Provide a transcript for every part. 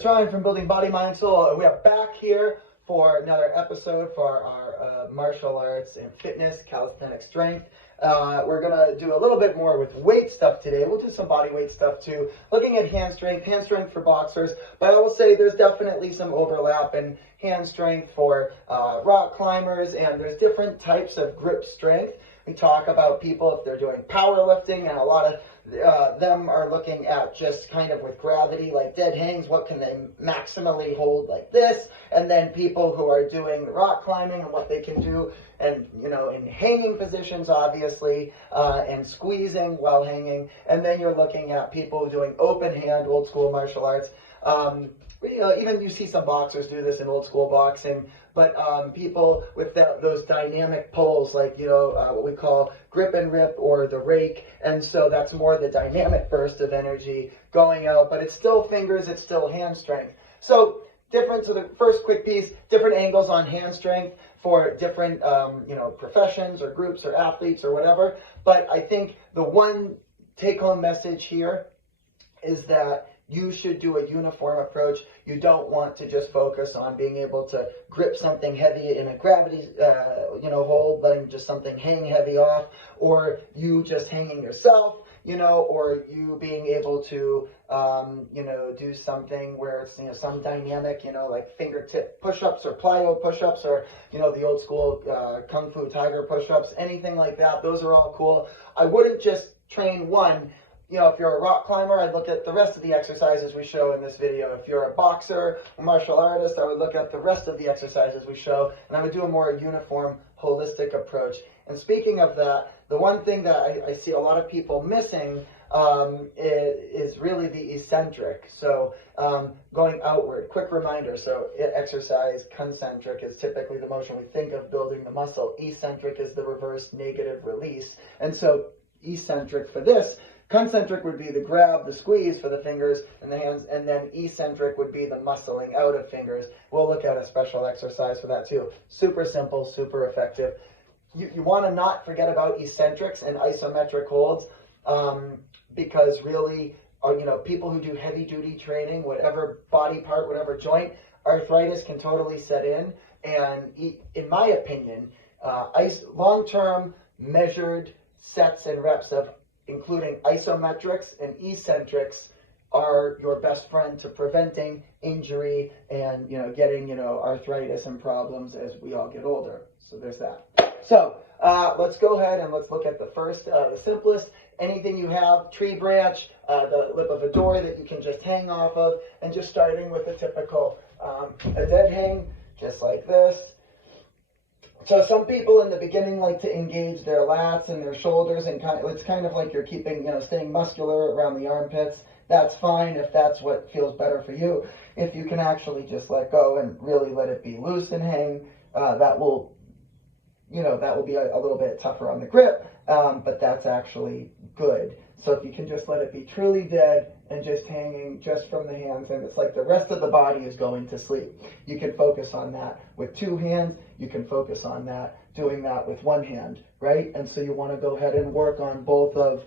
Trying from Building Body, Mind, Soul. We are back here for another episode for our martial arts and fitness, calisthenic strength. We're going to do a little bit more with weight stuff today. We'll do some body weight stuff too, looking at hand strength for boxers. But I will say there's definitely some overlap in hand strength for rock climbers, and there's different types of grip strength. We talk about people if they're doing powerlifting, and a lot of them are looking at just kind of with gravity, like dead hangs, what can they maximally hold like this, and then people who are doing the rock climbing and what they can do, and in hanging positions obviously, and squeezing while hanging, and then you're looking at people doing open hand, old school martial arts. Even you see some boxers do this in old school boxing, but people with those dynamic pulls, like what we call grip and rip or the rake, and so that's more the dynamic burst of energy going out, but it's still fingers, it's still hand strength. So the first quick piece, different angles on hand strength for different professions or groups or athletes or whatever. But I think the one take-home message here is that you should do a uniform approach. You don't want to just focus on being able to grip something heavy in a gravity, hold, letting just something hang heavy off, or you just hanging yourself, or you being able to, do something where it's, some dynamic, like fingertip push-ups or plyo push-ups, or, the old school Kung Fu Tiger push-ups, anything like that. Those are all cool. I wouldn't just train one. If you're a rock climber, I'd look at the rest of the exercises we show in this video. If you're a boxer, a martial artist, I would look at the rest of the exercises we show, and I would do a more uniform, holistic approach. And speaking of that, the one thing that I see a lot of people missing is really the eccentric. So going outward, quick reminder, so exercise, concentric is typically the motion we think of building the muscle. Eccentric is the reverse negative release. And so eccentric for this, concentric would be the grab, the squeeze for the fingers and the hands, and then eccentric would be the muscling out of fingers. We'll look at a special exercise for that too. Super simple, super effective. You want to not forget about eccentrics and isometric holds, because really, people who do heavy duty training, whatever body part, whatever joint, arthritis can totally set in. And in my opinion, long-term measured sets and reps of including isometrics and eccentrics are your best friend to preventing injury and, getting, arthritis and problems as we all get older. So there's that. So let's go ahead and let's look at the first, the simplest. Anything you have, tree branch, the lip of a door that you can just hang off of, and just starting with a typical a dead hang, just like this. So some people in the beginning like to engage their lats and their shoulders, and it's kind of like you're keeping, staying muscular around the armpits. That's fine if that's what feels better for you. If you can actually just let go and really let it be loose and hang, that will be a little bit tougher on the grip, but that's actually good. So if you can just let it be truly dead and just hanging just from the hands, and it's like the rest of the body is going to sleep. You can focus on that with two hands. You can focus on that, doing that with one hand, right? And so you want to go ahead and work on both of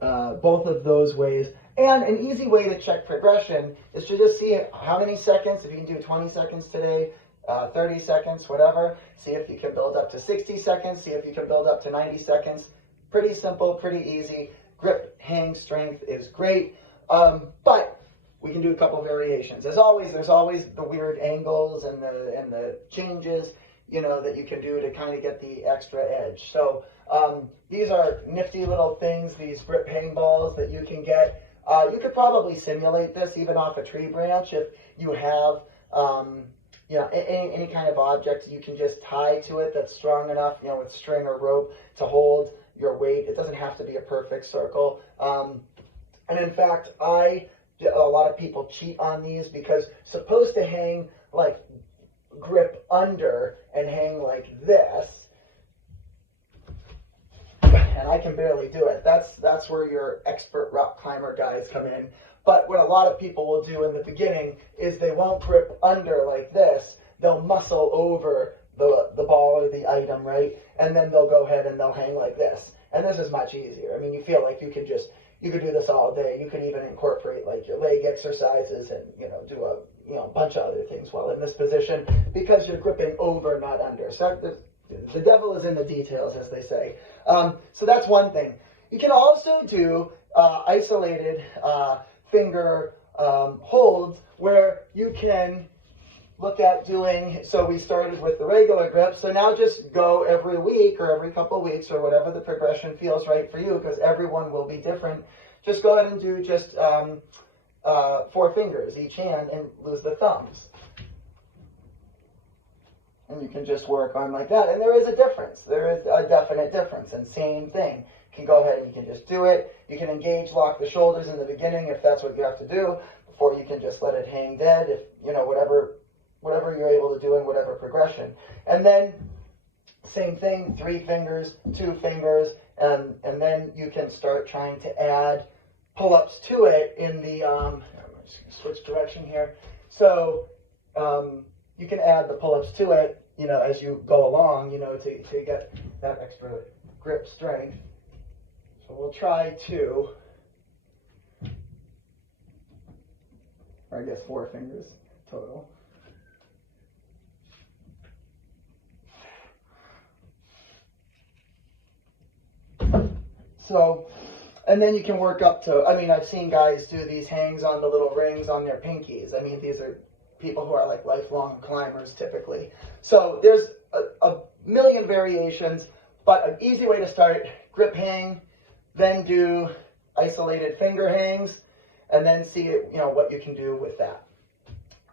those ways. And an easy way to check progression is to just see how many seconds, if you can do 20 seconds today, 30 seconds, whatever. See if you can build up to 60 seconds. See if you can build up to 90 seconds. Pretty simple, pretty easy. Grip, hang strength is great. But we can do a couple variations. As always, there's always the weird angles and the changes, that you can do to kind of get the extra edge. So these are nifty little things, these grip hang balls that you can get. You could probably simulate this even off a tree branch if you have any kind of object you can just tie to it that's strong enough, with string or rope to hold your weight. It doesn't have to be a perfect circle. And in fact, a lot of people cheat on these because supposed to hang like grip under and hang like this, and I can barely do it. That's where your expert rock climber guys come in. But what a lot of people will do in the beginning is they won't grip under like this. They'll muscle over the ball or the item, right? And then they'll go ahead and they'll hang like this. And this is much easier. I mean, you feel like you can just, you could do this all day. You could even incorporate like your leg exercises and, do a, bunch of other things while in this position because you're gripping over, not under. So the devil is in the details, as they say. So that's one thing. You can also do isolated finger holds where you can look at doing, so we started with the regular grip, so now just go every week or every couple of weeks or whatever the progression feels right for you, because everyone will be different. Just go ahead and do just 4 fingers each hand and lose the thumbs. And you can just work on like that. And there is a difference. There is a definite difference. And same thing. You can go ahead and you can just do it. You can engage, lock the shoulders in the beginning if that's what you have to do, before you can just let it hang dead, if, whatever you're able to do in whatever progression. And then, same thing, 3 fingers, 2 fingers, and then you can start trying to add pull-ups to it in the, I'm just going to switch direction here. So, you can add the pull-ups to it, as you go along, to get that extra grip strength. So we'll try 2, or I guess 4 fingers total. So, and then you can work up to, I've seen guys do these hangs on the little rings on their pinkies. These are people who are like lifelong climbers typically. So there's a million variations, but an easy way to start, grip hang, then do isolated finger hangs, and then see what you can do with that.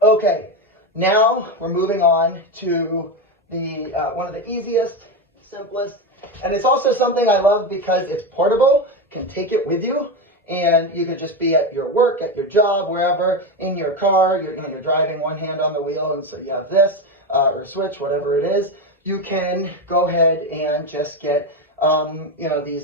Okay, now we're moving on to the one of the easiest, simplest, and it's also something I love because it's portable, can take it with you, and you could just be at your work, at your job, wherever, in your car, you're driving one hand on the wheel, and so you have this, or switch, whatever it is. You can go ahead and just get,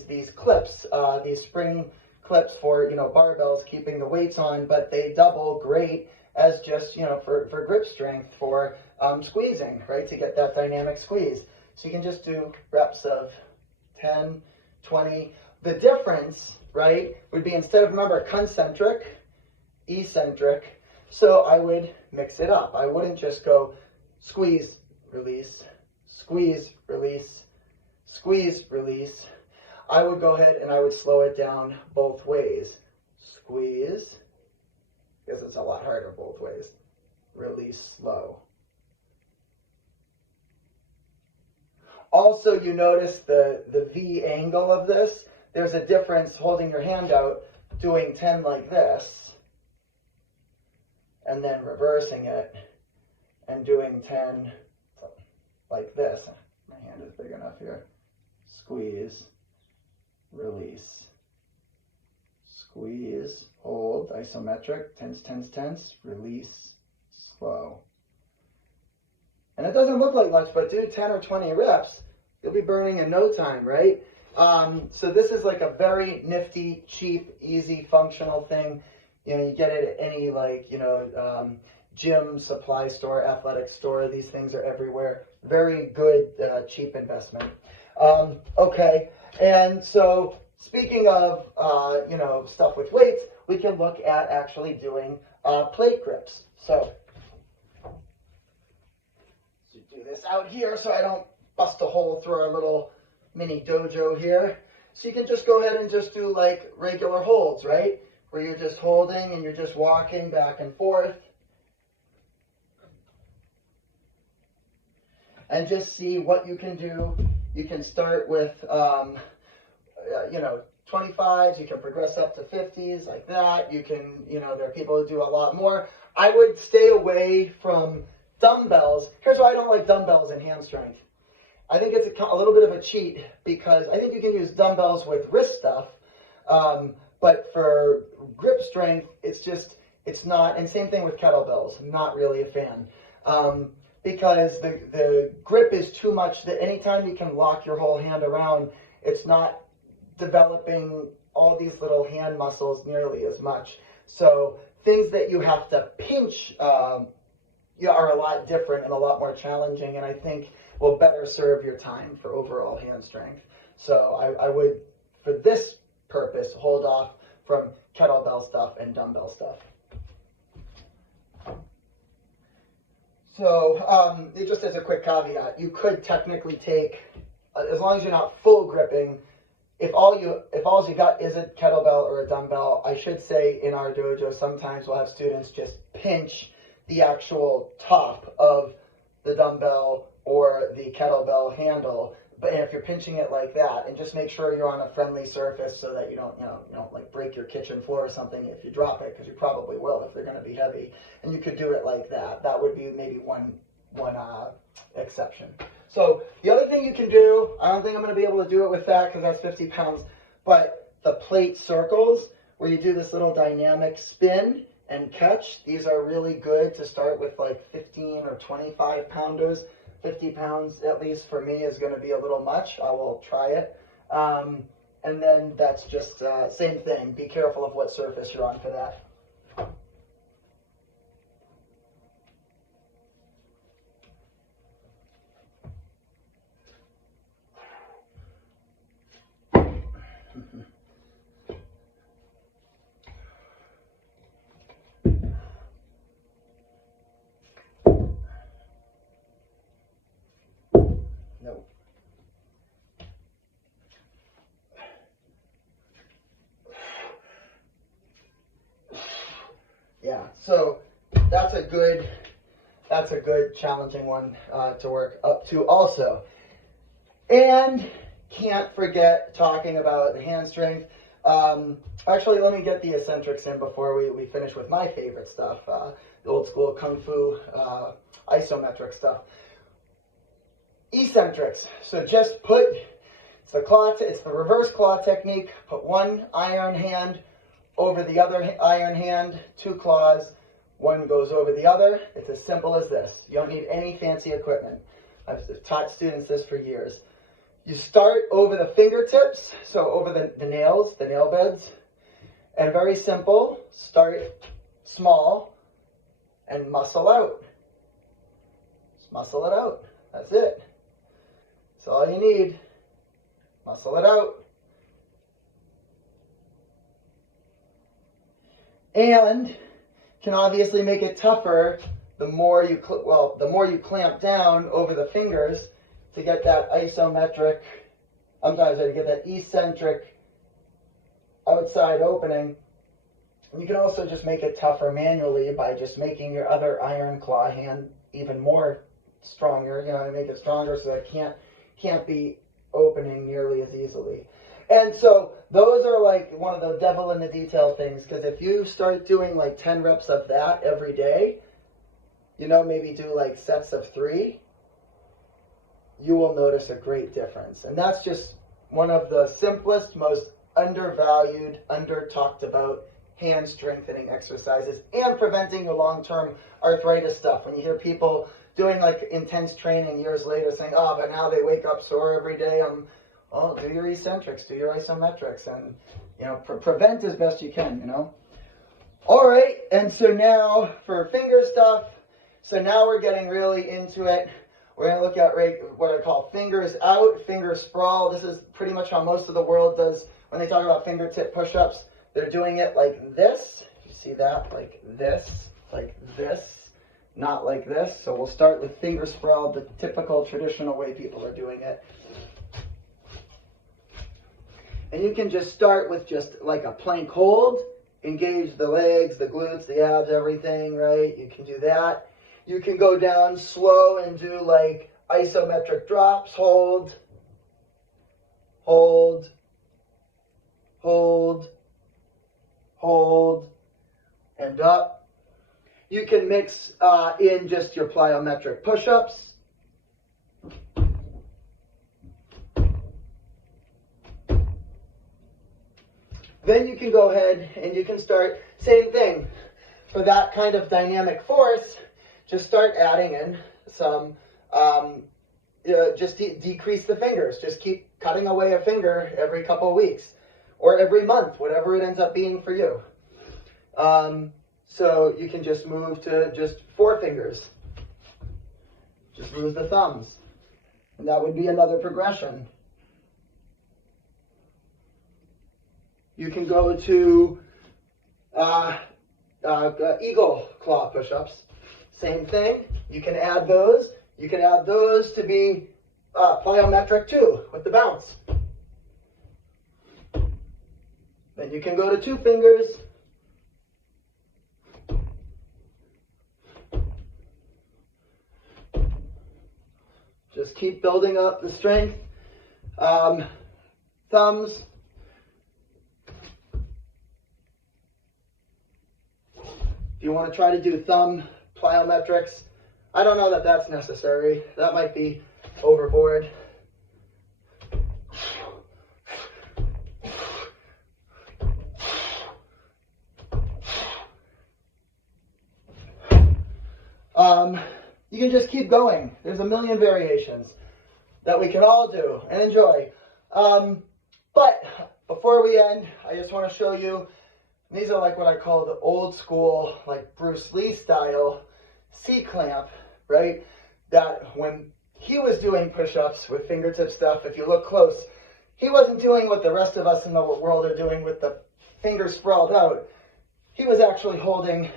these clips, these spring clips for, barbells, keeping the weights on, but they double great as just, for grip strength, for squeezing, right, to get that dynamic squeeze. So you can just do reps of 10, 20. The difference, right, would be instead of, remember, concentric, eccentric. So I would mix it up. I wouldn't just go squeeze, release, squeeze, release, squeeze, release. I would go ahead and I would slow it down both ways. Squeeze, because it's a lot harder both ways. Release, slow. Also, you notice the V angle of this. There's a difference holding your hand out, doing 10 like this, and then reversing it, and doing 10 like this. My hand is big enough here. Squeeze, release, squeeze, hold, isometric, tense, tense, tense, release, slow. And it doesn't look like much, but do 10 or 20 reps, you'll be burning in no time, right? So this is like a very nifty, cheap, easy, functional thing. You get it at any gym, supply store, athletic store. These things are everywhere. Very good, cheap investment. Okay, and so speaking of, stuff with weights, we can look at actually doing plate grips. So do this out here so I don't bust a hole through our little mini dojo here. So you can just go ahead and just do like regular holds, right? Where you're just holding and you're just walking back and forth. And just see what you can do. You can start with, 25s. You can progress up to 50s like that. You can, there are people who do a lot more. I would stay away from dumbbells. Here's why I don't like dumbbells in hand strength. I think it's a little bit of a cheat because I think you can use dumbbells with wrist stuff, but for grip strength, it's not, and same thing with kettlebells. I'm not really a fan because the grip is too much that anytime you can lock your whole hand around, it's not developing all these little hand muscles nearly as much. So things that you have to pinch are a lot different and a lot more challenging, and I think will better serve your time for overall hand strength. So I would, for this purpose, hold off from kettlebell stuff and dumbbell stuff. So just as a quick caveat, you could technically take, as long as you're not full gripping, if all you got is a kettlebell or a dumbbell, I should say in our dojo sometimes we'll have students just pinch the actual top of the dumbbell or the kettlebell handle. But if you're pinching it like that, and just make sure you're on a friendly surface so that you don't like break your kitchen floor or something if you drop it, because you probably will if they're going to be heavy. And you could do it like that. That would be maybe one exception. So the other thing you can do, I don't think I'm going to be able to do it with that because that's 50 pounds, but the plate circles where you do this little dynamic spin and catch, these are really good to start with like 15 or 25 pounders. 50 pounds, at least for me, is going to be a little much. I will try it. And then that's just same thing. Be careful of what surface you're on for that. No. Yeah, so that's a good challenging one to work up to also. And can't forget talking about the hand strength. Actually, let me get the eccentrics in before we finish with my favorite stuff, the old school kung fu isometric stuff. Eccentrics. So just put, it's the reverse claw technique. Put one iron hand over the other iron hand, two claws, one goes over the other. It's as simple as this. You don't need any fancy equipment. I've taught students this for years. You start over the fingertips, so over the nails, the nail beds, and very simple, start small and muscle out. Just muscle it out. That's it. That's all you need. Muscle it out. And can obviously make it tougher the more you clamp down over the fingers to get that to get that eccentric outside opening. And you can also just make it tougher manually by just making your other iron claw hand even more stronger, to make it stronger so that it can't be opening nearly as easily. And so those are like one of the devil in the detail things, because if you start doing like 10 reps of that every day, maybe do like sets of 3, you will notice a great difference. And that's just one of the simplest, most undervalued, under-talked about hand strengthening exercises and preventing your long-term arthritis stuff. When you hear people doing like intense training years later saying, oh, but now they wake up sore every day, do your eccentrics, do your isometrics, and prevent as best you can, All right, and so now for finger stuff, so now we're getting really into it. We're going to look at what I call fingers out, finger sprawl. This is pretty much how most of the world does when they talk about fingertip push-ups. They're doing it like this. You see that? Like this, not like this. So we'll start with finger sprawl, the typical traditional way people are doing it. And you can just start with just like a plank hold, engage the legs, the glutes, the abs, everything, right? You can do that. You can go down slow and do like isometric drops, hold, hold, hold, hold, and up. You can mix in just your plyometric push-ups. Then you can go ahead and you can start, same thing, for that kind of dynamic force, just start adding in some, just decrease the fingers. Just keep cutting away a finger every couple of weeks or every month, whatever it ends up being for you. So you can just move to just 4 fingers. Just move the thumbs. And that would be another progression. You can go to eagle claw push-ups. Same thing. You can add those. You can add those to be plyometric too, with the bounce. Then you can go to 2 fingers. Just keep building up the strength. Thumbs. If you want to try to do thumb plyometrics, I don't know that that's necessary. That might be overboard. You can just keep going. There's a million variations that we can all do and enjoy. But before we end, I just want to show you, these are like what I call the old school, like Bruce Lee style C-clamp, right? That when he was doing push-ups with fingertip stuff, if you look close, he wasn't doing what the rest of us in the world are doing with the fingers sprawled out. He was actually holding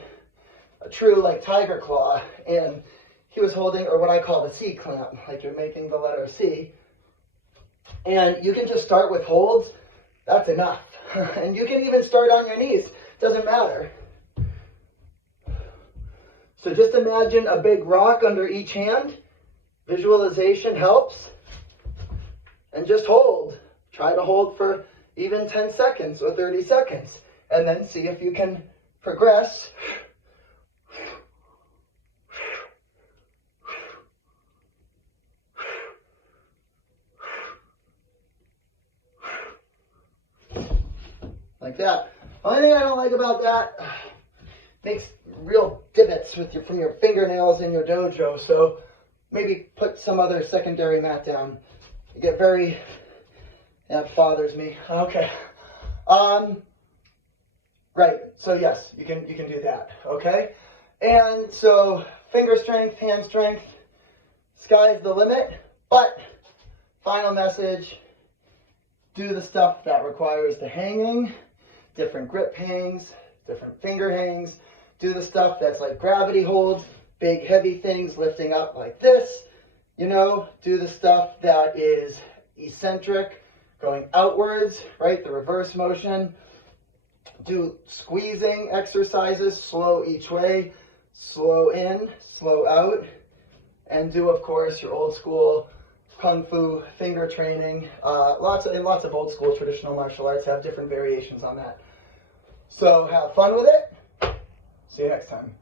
a true like tiger claw, and he was holding, or what I call the C clamp, like you're making the letter C. And you can just start with holds. That's enough. And you can even start on your knees. Doesn't matter. So just imagine a big rock under each hand. Visualization helps. And just hold. Try to hold for even 10 seconds or 30 seconds. And then see if you can progress. Like that. Only thing I don't like about that, makes real divots from your fingernails in your dojo. So maybe put some other secondary mat down. You get very, that bothers me. Okay. Right. So yes, you can do that. Okay. And so finger strength, hand strength, sky's the limit. But final message: do the stuff that requires the hanging. Different grip hangs, different finger hangs. Do the stuff that's like gravity holds, big heavy things lifting up like this. You know, do the stuff that is eccentric, going outwards, right? The reverse motion. Do squeezing exercises, slow each way, slow in, slow out. And do, of course, your old school Kung Fu finger training. Lots of old school traditional martial arts have different variations on that. So have fun with it. See you next time.